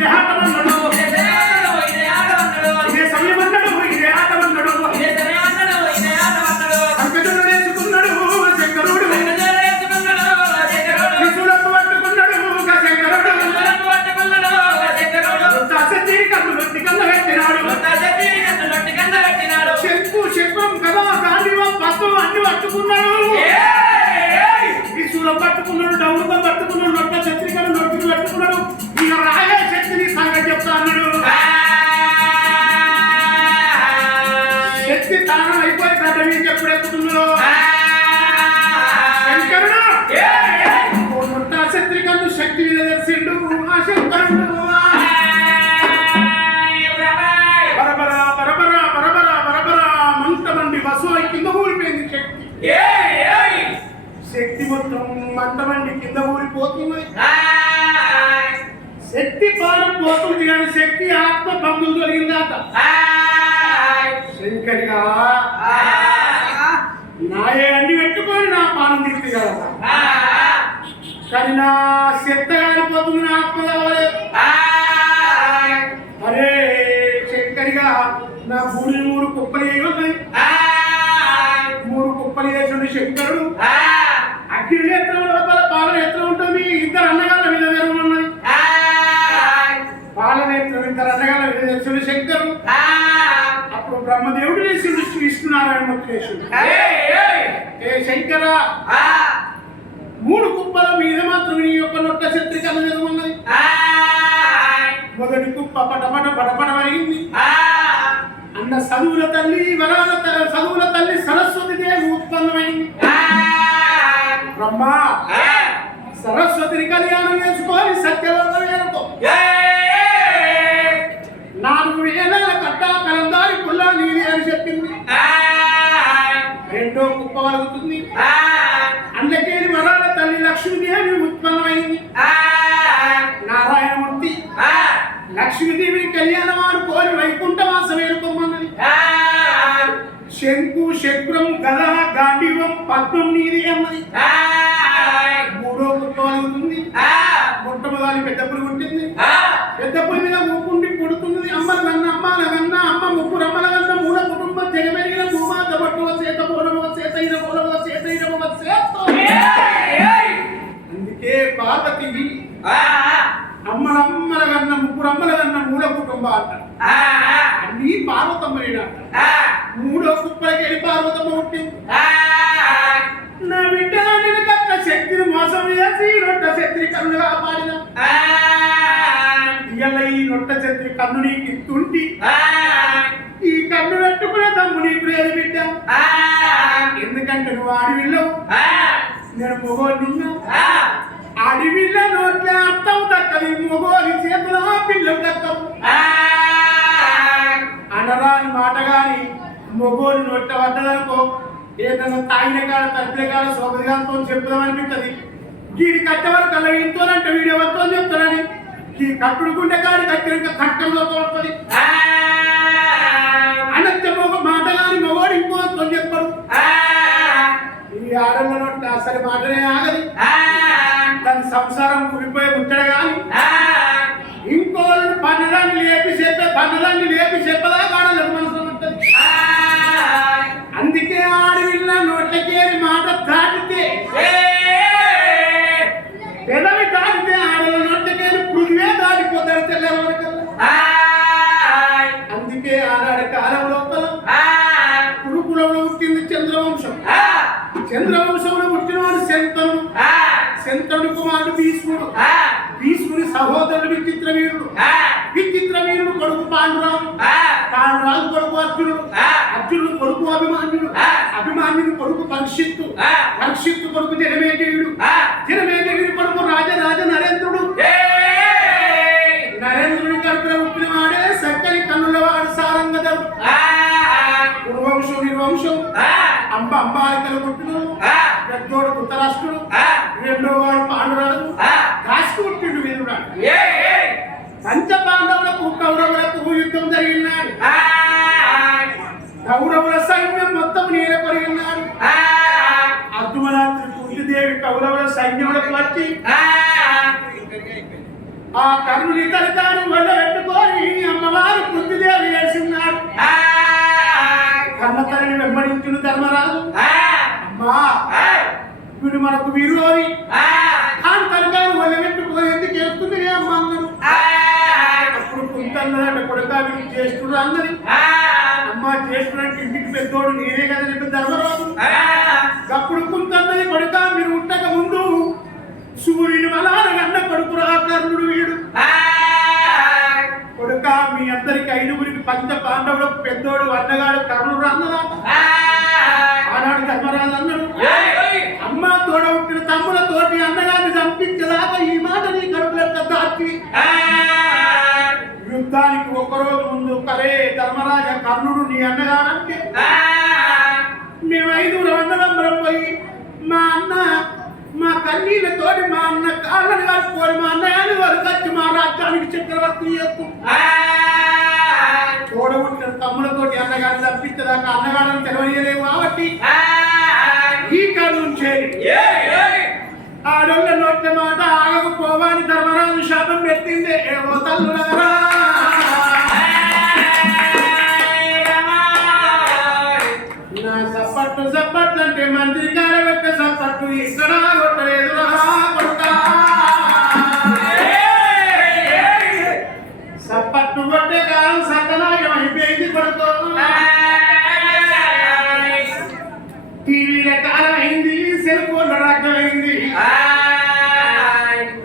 ఇదే ఆటమన్నాడు ఇదే సమయమన్నాడు ఇదే ఆటమన్నాడు సంకటులు నేర్చుకున్నాడు శంకరుడు శిశులకు పట్టుకున్నాడు శంకరుడు సత్తి కన్ను నొట్టి కన్న పెట్టినాడు శంకు శంఖం కదా గాంధీవం పత్వం అన్ని పట్టుకున్నాడు శిశువులు పట్టుకున్నాడు డౌలుగా పట్టుకున్నాడు నొట్ట చత్రికను నొట్టిని పట్టుకున్నాడు ఇక రాయే శక్తిని సంగతి చెప్తా అన్నాడు శక్తి తానం అయిపోయి కథ మీకు ఎప్పుడు ఎక్కుతున్నాడు శంకరుడు నొట్ట చత్రికను శక్తి మీద తెలిసిండు ఆ శంకరుడు బరబర బరబర బరబర బరబర మంటమండి బస్సు కింద ఊరిపోయింది శక్తి శక్తి మొత్తం మంటమండి కింద ఊరిపోతుంది శక్తి పారం పోతుంది కానీ శక్తి ఆత్మ బంధువులు కలిగిందాక శంకరిగా నాయే అండి పెట్టుకొని నా పానం తీర్చి కదా కానీ నా శక్తి కాలిపోతుంది నా ఆత్మ కావలేదు అరే శంకరిగా నా భూమి 3 కుప్పలు ఉన్నాయి 3 కుప్పలు చేసిన శంకరుడు అగ్ని నేత్రం లోపల పాలనేత్రం ఉంటుంది 2 అన్నగాళ్ళ మీద ఉన్నది పాలనేత్రం 2 అన్నగాళ్ళ మీద తెలిసిన శంకరుడు అప్పుడు బ్రహ్మదేవుడు చేసిండు విష్ణునారాయణ ముఖ్యేశ్వరుడు ఏ శంకర 3 కుప్పల మీద మాత్రం నీ యొక్క నొట్ట శత్రికల మీద ఉన్నది మొదటి కుప్ప పటపట పటపట వరిగింది అన్న చదువుల తల్లి చదువుల తల్లి సరస్వతి దేవి ఉత్పన్నమైంది బ్రహ్మ సరస్వతిని కళ్యాణం చేసుకొని సత్యలోకం చేరుకో 4 వేల కట్టా కలందారి పుల్ల నీది అని చెప్పింది 2వ కుప్ప వలుగుతుంది అందుకేని వరాల తల్లి లక్ష్మీదేవి ఉత్పన్నమైంది నారాయణమూర్తి లక్ష్మీదేవిని కళ్యాణం ఆడుకోని వైకుంఠవాసం ఏర్పమ్మన్నది శంకు శక్రం గద గాంధీవం పద్మం నీది అన్నది 3వ కుప్ప వలుగుతుంది మొట్టమొదటి పెద్ద పులి ఉంటుంది పెద్ద పులి మీద ఊపుండి పుడుతున్నది అమ్మల కన్నా అమ్మాల కన్నా అమ్మ 3 అమ్మల కన్నా 3 కుటుంబం జగమెరిగిన భూమాత పట్టువ చేత పోలవ చేతైన పోలవ చేతైన అందుకే పార్వతి అమ్మల కన్నా 3 అమ్మల కన్నా 3 కుటుంబం అంటారు అన్ని పార్వతమ్మ 3వ కుప్పలకి వెళ్ళి పార్వతమ్మ పుట్టింది నా బిడ్డ నేను కట్ట శక్తిని మోసం చేసి నొట్ట శక్తి కన్ను కాపాడిన ఇయ్యాల ఈ నొట్ట శక్తి కన్ను నీకు ఇస్తుంటి ఈ కన్ను పెట్టుకునే తమ్ము నీకు లేదు బిడ్డ ఎందుకంటే నువ్వు అడవిలో నేను మొగోళ్ళున్నా అడవిల్ల నోట్లే అర్థం దక్కది మొగోని చేతుల పిల్లలు దక్కవు అనరాని మాట గాని మొగోని నొట్ట పడ్డదనుకో ఏదైనా తాగిన కాడ తప్పిన కాడ సోపదిగాంతో చెప్పుదామనిపిస్తుంది వీడి కట్టెవరు కళ్ళ ఇంతోనంటే వీడియో వద్దో చెప్తారని ఈ కట్టుడు గుండె కాడి కట్టిన కట్టంలో తోడుతుంది అనత్య మొగ మాట కానీ మొగోడు ఇంకో చెప్పడు ఈ ఆడల నోట్ అసలు మాటనే ఆగది దాని సంసారం కూలిపోయి ఉంటాడు కానీ ఇంకో పన్నదాన్ని లేపి చెప్పదా కాడలేదు మనసు ఉంటుంది అందుకే ఆడవిల్ల నోట్లకేరి మాట దాటితే పెదవి దాటితే ఆడల నోట్లకేరి పృథ్వే దాటిపోతాడు తెల్లవారికల్లా అందుకే ఆనాడు కాలం లోపల కురుకులంలో పుట్టింది చంద్రవంశంలో పుట్టినవాడు శంతనుడు కుమారుడు భీష్ముడి సహోదరుడు విచిత్రవీరుడు కొడుకు పాండురాజు కొడుకు అర్జునుడు కొడుకు అభిమాన్యుడు కొడుకు పరీక్షిత్తు కొడుకు జనమేజయుడు కొడుకు రాజ నరేంద్రుడు నరేంద్రుడి కడుపులో పుట్టిన వాడే సక్కని కన్నుల వాడు సారంగధరుడు కురువంశం నిర్వంశం అంబాలికలు పుట్టిన పెద్దోడు ధృతరాష్ట్రుడు 2వ వాడు పాండురాజు కాశీ పుట్టిండు వీరుడు పంచ పాండవులకు కౌరవులకు యుద్ధం జరిగినాడు కౌరవుల సైన్యం మొత్తం నీల పరిగినాడు అర్ధమరాత్రి కుంతిదేవి కౌరవుల సైన్యంలోకి వచ్చి ఆ కర్ణుని తల్లిదాన్ని వల్ల పెట్టుకొని అమ్మవారు కుంతిదేవి వేసినారు. కన్న తల్లిని వెంబడించిన ధర్మరాజు అమ్మా వీడు మనకు వీరోరి అని తల్లిదాన్ని వల్ల పెట్టుకొని ఎందుకు చేస్తుంది అమ్మ అన్నారు. అప్పుడు కుంతన్నదట కొడుక వీడు చేస్తుడు అందరి అమ్మ చేస్తున్నట్టు ఇంటికి పెద్దోడు నేనే కదా చెప్పి ధర్మరాజు. అప్పుడు కుంతన్నది కొడుక మీరు ఉండక ముందు సూర్యుని వలాన కొడుకురా కర్ణుడు వీడు కొడుక మీ అందరికి 5గురికి పంచ పాండవులకు పెద్దోడు అన్నగాడు కర్ణుడు అన్నదా. ఆనాడు ధర్మరాజు అన్నాడు అమ్మ తోడ పుట్టిన తమ్ములతోటి అన్నగారిని చంపించేదాకా ఈ మాట నీ కడుపులెక్క దాచి యుద్ధానికి ఒక్కరోజు ముందు కలే ధర్మరాజ కర్ణుడు నీ అన్నగాడంటే మేము 5 అన్నదమ్ములం పోయి మా అన్న మా కన్నీళ్ళతోటి మా అన్న కాళ్ళని కలుపుకొని మా అన్నయ్యని వరకు వచ్చి మా రాజ్యానికి చక్రవర్తి చేస్తూ తోడబుట్టిన తమ్ములతోటి అన్నగారిని తప్పించదాకా అన్నగారిని తెలవలేవు కాబట్టి ఈ కర్ణం చేరి ఆడోళ్ళ నోట్ల మాట ఆగకపోవాలని ధర్మరాజు శాపం పెట్టిందే ఏవో తల్లులారా. నా సప్పట్లు సప్పట్లు అంటే మంత్రి గారి యొక్క సప్పట్లు ఇక్కడ కొట్టలేదురా కొడుకా. సప్పట్లు కొట్టే కాలం సత్తనాయం అయిపోయింది కొడుకో. టీవీల కాలం అయింది, సెల్ ఫోన్ల రాజ్యం అయింది.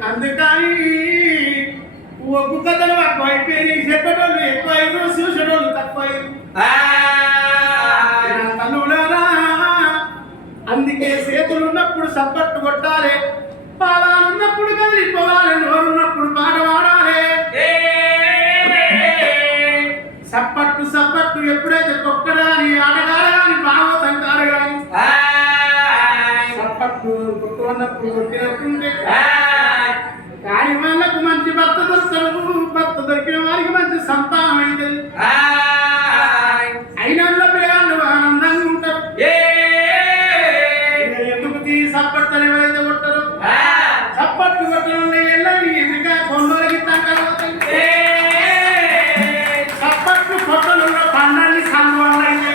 అందుకని ఒగ్గు కథలు ఎక్కువ అయిపోయి చెప్పేటోళ్ళు ఎక్కువ అయ్యారు, చూసేటోళ్ళు తక్కువ అయ్యారు. అందుకే చేతులు ఉన్నప్పుడు సప్పట్టు కొట్టాలి, పాలాలున్నప్పుడు కదిలిపోవాలి, నోరున్నప్పుడు పాట పాడాలి. సప్పట్టు సప్పట్టు ఎప్పుడైతే కొట్టడాని ఆడగాని భాగవతంటారు కానీ సప్పట్టు కొట్టుకున్నప్పుడు కొట్టినట్టుంటే కానీ వాళ్ళకు మంచి భర్త దొరుకుతారు, భర్త దొరికిన వారికి మంచి సంతానం అవుతుంది. అయినా పిల్లగాళ్ళు ఆనందంగా ఉంటారు. సప్పట్లు ఎవరైతే కొట్టరు సప్పట్లు కొట్టడం వెళ్ళని ఎందుక కొండలకి సప్పట్లు కొట్టడంలో పండాలి సందువల్లైతే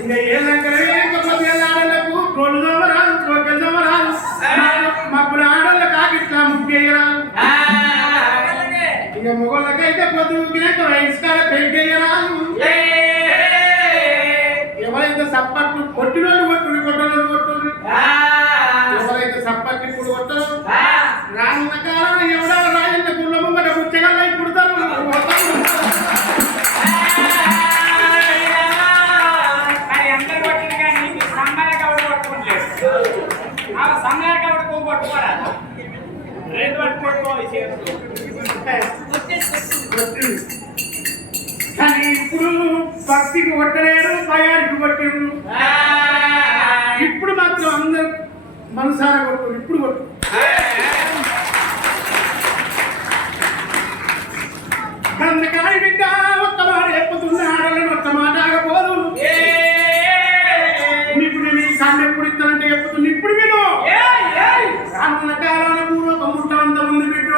ఇంకా ఏ దగ్గర ఆడలకు గొడ్డు రాదు, తోకెళ్ళ రాదు, మబ్బుల ఆడల కాకిట్లా ముగ్గేయరాదు. ఇక మొగళ్ళకైతే పొద్దుకినాక వయసుకాల పెరిగేయరాదు. ఎవరైతే సప్పట్లు కొట్టినోళ్ళు కొట్టుడు కొట్టనోళ్ళు కొట్టుడు ఎవరైతే సప్పట్లు ఇప్పుడు కొట్టరు రానున్న కాలం ఎవడో రాజన్న గుళ్ళ ముంగట ముచ్చగల్లై పుడతారు. కానీ ఇప్పుడు భక్తికి కొట్టలేరు, భయానికి కొట్టిరు. ఇప్పుడు మాత్రం అందరు మనసారా కొట్టు, ఇప్పుడు కొట్టు. అందుకని బిడ్డ ఒక్క మాట చెప్పుతున్నా ఆడలను ఒక్క మాట ఆగపోదు. ఇప్పుడు నీ కన్ను ఎప్పుడు ఇస్తానంటే చెప్పుతుంది. ఇప్పుడు మీరు రానున్న కాలాల పూర్వక ముట్టంత ఉంది బిడ్డ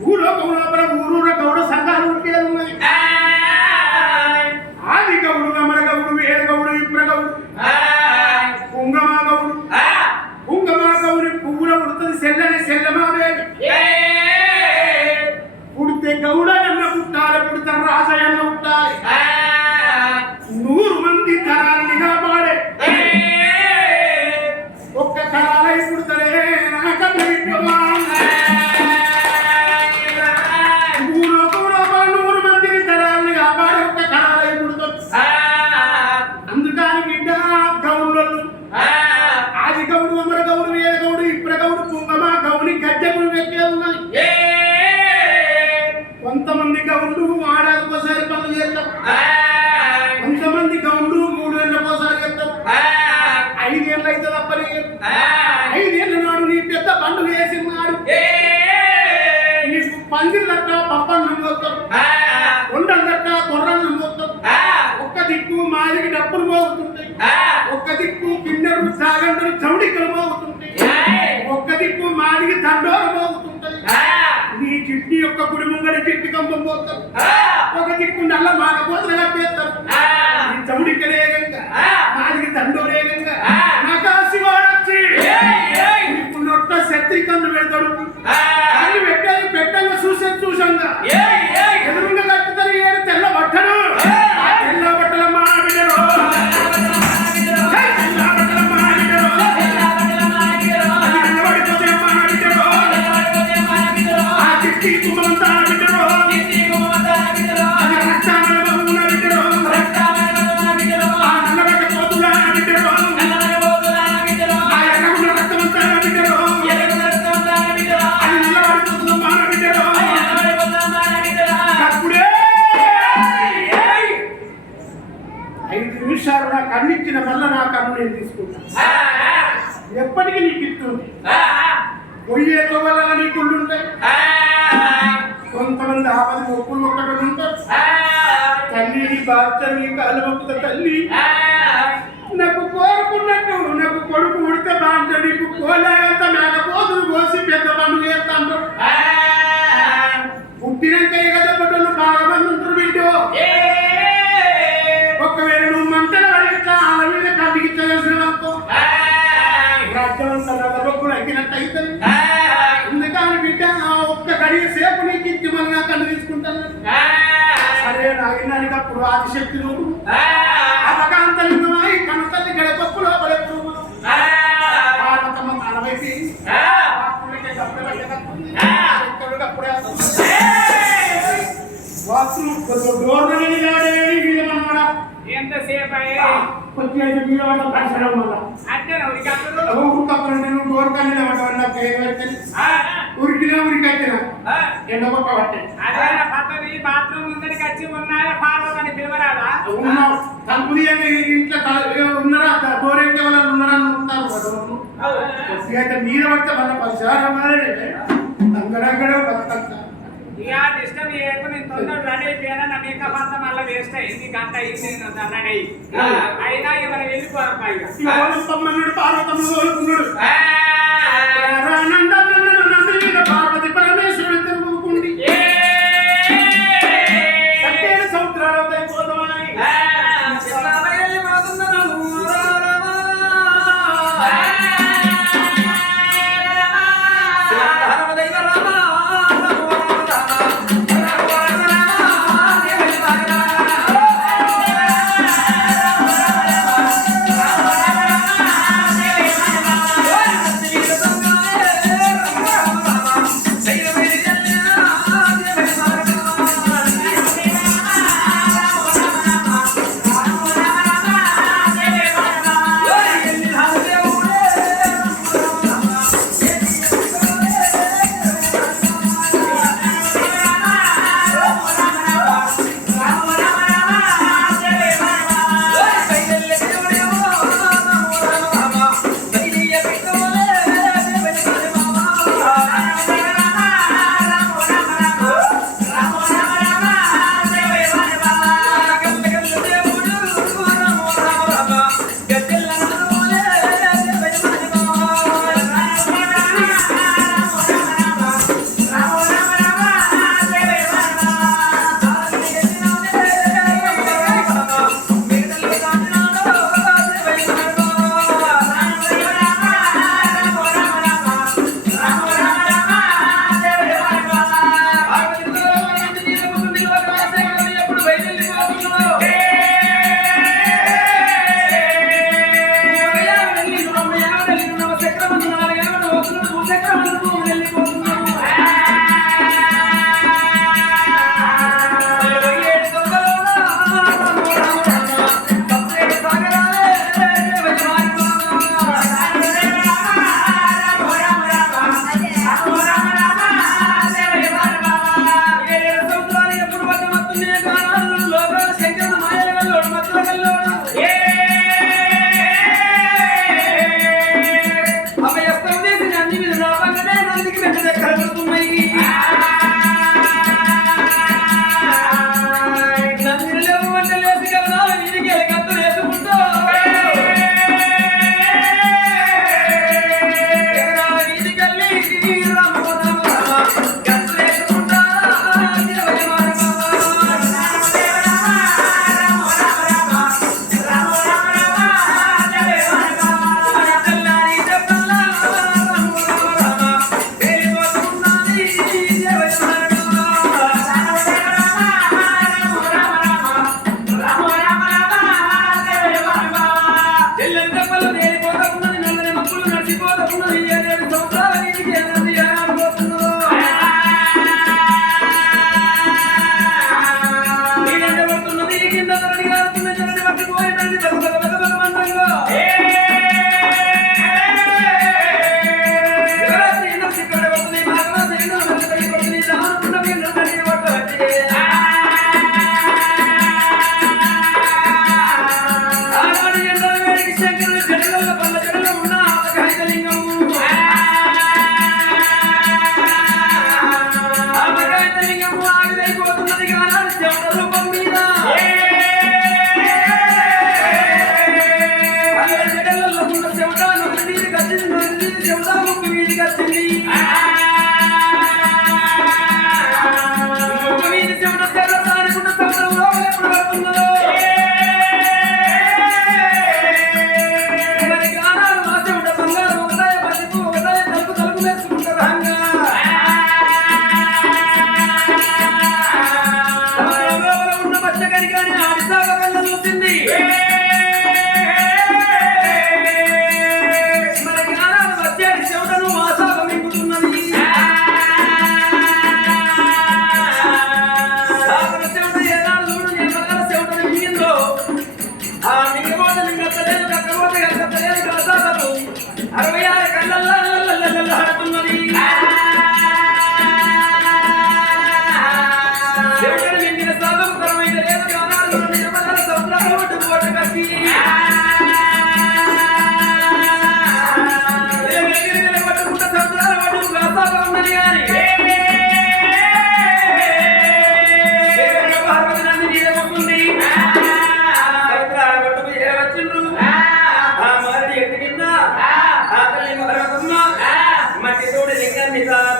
భూలోకం లోపల ఊరూర గౌడ సంఘాలు ఉండేది ఉన్నది. ఆది గౌడు, అమర గౌడు, వేద గౌడు, విప్ర గౌడు, పుంగమా గౌడు. పుంగమా గౌడి పువ్వుల ఉడుతుంది సెల్లని సెల్లమాదేవి. పుడితే గౌడ అన్న పుట్టాలి, పుడతారు రాజయ్యన్న పుట్టాలి. 100 మంది తరాలని కాపాడే ఒక్క తరాలై పుడతలే నాకన్న విద్యమా. అందుకని బిడ్డ గౌడు ఆది గౌడు, అమర గౌడు, వేద గౌడు, ఇప్ర గౌడు, పుంగమా గౌని గజ్జకులు పెట్టే ఉన్నాయి. కొంతమంది గౌడు ఆడాదికోసారి పనులు చేస్తాం, కొంతమంది గౌడు 3 ఏళ్ళకోసారి చేస్తాం. 5 ఏళ్ళు అయితే తప్పని 5 ఏళ్ళ నాడు నీ పెద్ద పండుగ వేసినాడు పందిరి దట్ట పప్పన్నం పోతాం, కొండలు దట్ట కొర్రన్నం పోతాం. ఒక్క దిక్కు మాదికి డప్పులు మోగుతుంటాయి, ఒక్క దిక్కు కిన్నెరు సాగంటలు చౌడికలు మోగుతుంటాయి, ఒక్క దిక్కు మాదికి తండోలు మోగుతుంటది. నీ చిట్టి యొక్క గుడి ముంగడి చిట్టి కంపం పోతారు, ఒక దిక్కు నల్ల మాల పోతలు కట్టేస్తారు. నీ చౌడికలేగంగా మాదికి తండోలేగంగా నకాసి వాడొచ్చి నీకు నొట్ట శక్తి కన్ను పెడతాడు. అన్ని పెట్టేది పెట్టంగా చూసంగా ఎదురుగా కట్టుతారు. ఏడు తెల్ల బట్టలు, తెల్ల బట్టల మాడిడరు, నాకు అన్నిచ్చిన వల్ల నా కన్ను నేను తీసుకుంటాను. ఎప్పటికీ నీకు ఇస్తుంది. పొయ్యే వల్ల నీ గుళ్ళు ఉంటాయి. కొంతమంది ఆపది మొక్కులు ఒక్కటి ఉంటారు. తల్లి నీ బాధ్యత నీ కాలు మొక్కుత తల్లి నాకు కోరుకున్నట్టు నాకు కొడుకు ఉడితే బాధ్యత నీకు కోలేంత మేకపోతులు కోసి పెద్ద పనులు చేస్తాను. పుట్టినాక కదా పట్టులు బాగా మంది ఉంటారు. బిడ్డో ఒకవేళ నువ్వు మంటలు అడిగితే ఆమె మీద కళ్ళకి చేసినంతో రాజ్యవంత నగరొక్కులు ఎక్కినట్టు అవుతుంది. ఎందుకని బిడ్డ ఒక్క గడియ సేపు నీకు ఇచ్చి మళ్ళీ కళ్ళు తీసుకుంటాను. సరే నాగినానికి అప్పుడు ఆదిశక్తి నువ్వు అవకాంతలింగమై కనతల్లి గడపప్పు లోపల పురుగులు తమ తనవైపు అప్పుడే ఎంతసేపు కొంచెం పరిసరం వల్ల ఉరికినా ఉరికైనా ఎండగొట్ట పట్టే అదే పద్ధతి బాత్రూమ్ ముందరికి వచ్చి ఉన్నాయా పార్వని పిలవరాదా? ఉన్నాం తలుపులు ఇంట్లో ఉన్నారా డోరేంటి వాళ్ళని ఉన్నారని ఉంటారు. అయితే మీద పడితే మన పరిసరం అంగడంగడ బతకంత ఇక డిస్టర్బ్ చేయకు. నేను తొందర రెడీ అయిపోయినా నా మేకప్ అంతా మళ్ళీ వేస్ట్ అయింది. గంట అయింది రెడీ అయినా ఇక మనం వెళ్ళిపోవాలి. పార్వతమ్మ పార్వతి పరమేశ్వరుడు తిరుగుకుండి సముద్రాలు అయిపోతామని Hey!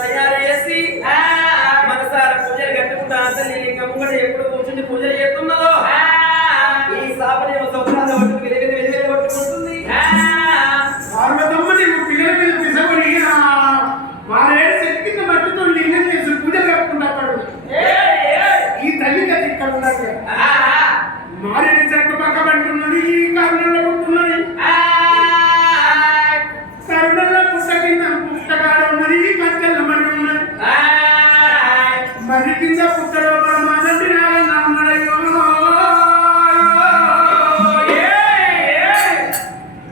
తయారు చేసి మనసార పూజలు కట్టుకుంటా తల్లి లింగం కూడా ఎప్పుడు కూర్చుని పూజలు చేస్తున్నదో ఈ సాపనేమ సంవత్సరాల ఒట్టు వెలుగు కొట్టుకుంటుంది. పార్వతమ్మ నీకు పిల్లల మీద పిసకొని వారేడు శక్తి కింద మట్టితో లింగం చేసి పూజలు కట్టుకుంటాడు. ఈ తల్లి కథ ఇక్కడ ఉండాలి. మారేడు చెట్టు పక్క పడుతున్నది, కరుణలో పుట్టున్నది, కరుణలో పుట్ట కింద పుట్టగాడ ఉన్నది, కంచెల మరి ఉన్నది, మరి కింద పుట్టలో మనటి నారాయణ ఉన్నాడయ్యో.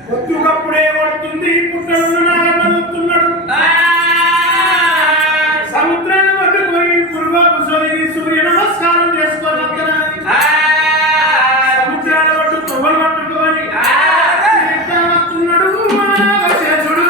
పొద్దుకప్పుడే పడుతుంది, పుట్టలో నారాయణుతున్నాడు. సముద్రాన్ని పట్టుకొని పూర్వపు సూర్య నమస్కారం చేసుకోవాలి. సముద్రాల పట్టు కొవ్వలు పట్టుకొని వస్తున్నాడు శేషుడు.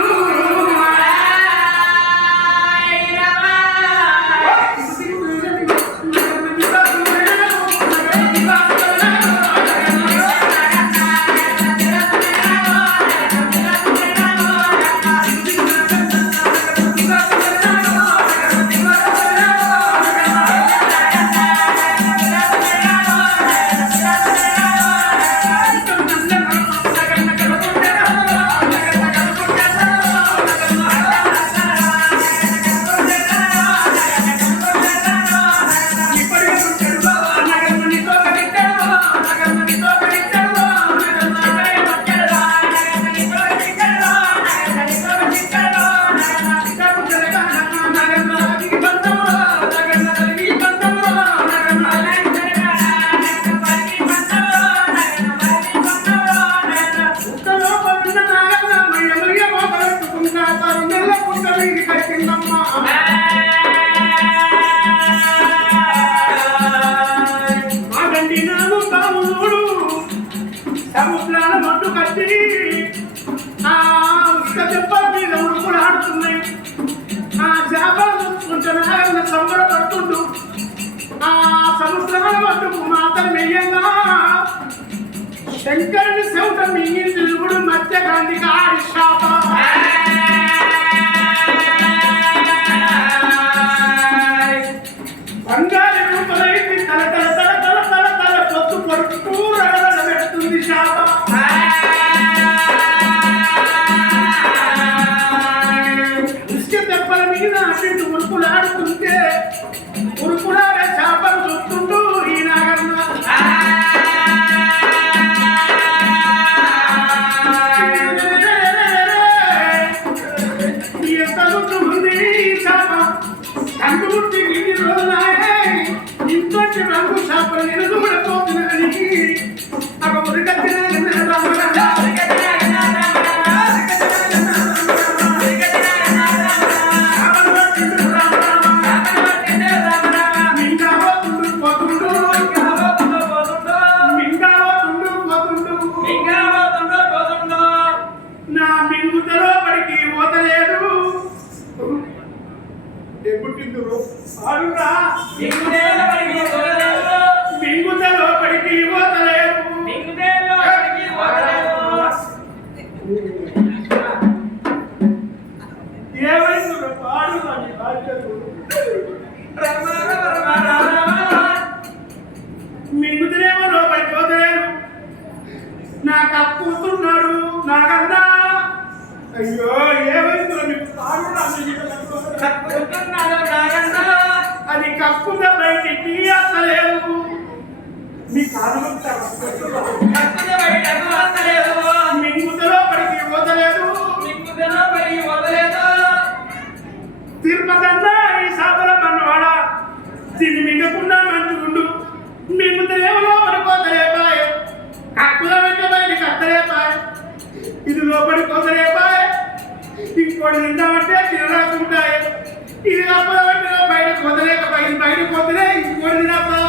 సముద్రాల మట్టు కట్టి ఇసుక చెప్పల మీద ఉడుకులు ఆడుతున్నాయి. ఆ చేపలు చూసుకుంటున్న సంబరపడుతుండు. ఆ సముద్రాల మట్టుకు మాత్రం మెయ్యంగా శంకరుని సెవట మింగింది చూడు మధ్య గాంధీకి ఆడి శాప. బంగారు రూపమైంది తల తల తల తల తల తల పొత్తు పొరుకు రగడ పెడుతుంది శాప. ఇసుక దెబ్బల మీద అటు ఉరుకులాడుతుంటే ఉరుకులాడే చేపలు చూస్తుంటూ ఈ నాగన్న. ఎంత ఉంది శాప కందుముట్టి ఇన్ని రోజులాయే ఇంతటి రంగు చేపలు నేను కూడా పోతున్నదని అక్కడ ఉరికట్టిన నా మింగుతలో పడికి పోతలేదు. పుట్టిందురు ఆడురా మింగుతలో పడికి పోతలేదు. ఏమైందో పాడు అని బాధ్యత మింగుతునేమో లోపలికి పోతలేరు నా కప్పుతున్నాడు నాకన్నా అయ్యో ఏమైందో నీకు పాడు అది కప్పుగా బయటికి అత్తలేదు మీ మింగుతలో పడికి పోతలేదు తిరుపతి అన్నా ఈ సాబల మనవాడ దీన్ని మింగకుండా మంచుకుండు మింగుతలేమో పడిపోతలేపాయ కక్కులో పెట్టబయటికి అత్తలేపాయ ఇది లోపలికి పోతలేపాయ ఇంకోటి తిందామంటే తినరాకుంటాయి ఇది లోపల పెట్టిన బయటకు పోతలేక బయటకు పోతలే ఇంకోటి తినప్పా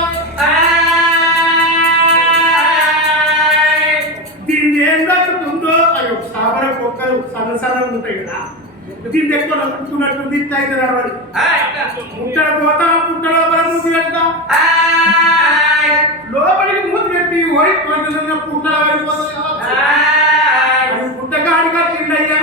దీన్ని ఏం దక్కుతుందో అయ్యో సాబర కుక్కలు సన్నసన్నగా ఉంటాయి కదా దీన్ని ఎక్కువ నచ్చుకున్నట్టు తింటాయి కదా మరి పుట్టడ పోతా పుట్టలో మూతి పెడతా లోపలికి మూతి పెట్టి ఓడి కొంటున్న పుట్టలో వెళ్ళిపోతాయి పుట్టగాడిగా తిండయ్యా